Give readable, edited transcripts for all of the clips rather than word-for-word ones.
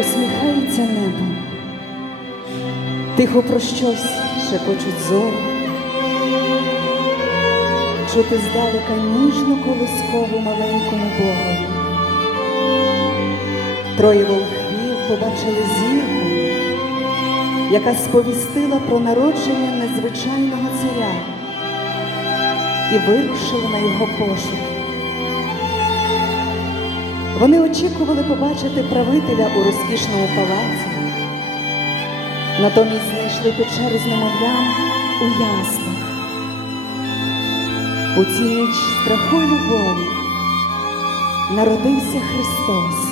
усміхається небо, тихо про щось шепочуть зорі, чути здалека ніжну колискову маленькому Богові. Троє волхвів побачили зірку, яка сповістила про народження незвичайного царя, і вирушили на його пошук. Вони очікували побачити правителя у розкішному палаці, натомість знайшли печеру з немовлям у яслах. У цій ніч страху й любові народився Христос.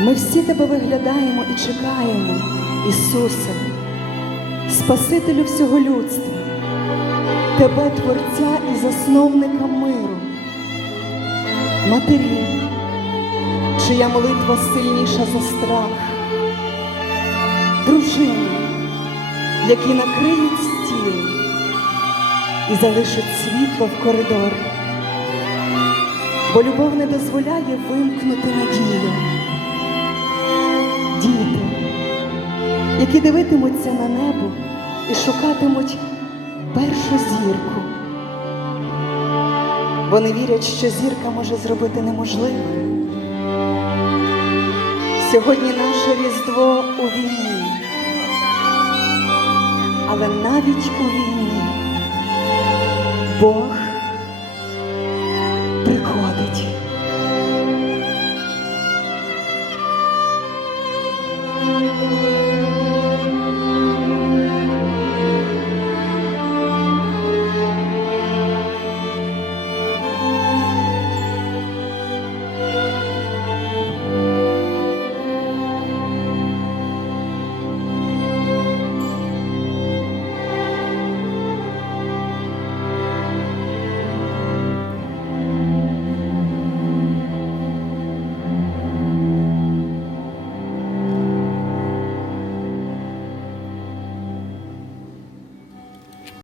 Ми всі тебе виглядаємо і чекаємо, Ісусе, Спасителю всього людства, тебе, Творця і засновника миру, Матері, чия молитва сильніша за страх, дружини, які накриють стіл і залишать світло в коридор, бо любов не дозволяє вимкнути надію. Діти, які дивитимуться на небо і шукатимуть першу зірку. Вони вірять, що зірка може зробити неможливе. Сьогодні наше Різдво у війні, але навіть у війні Бог приходить.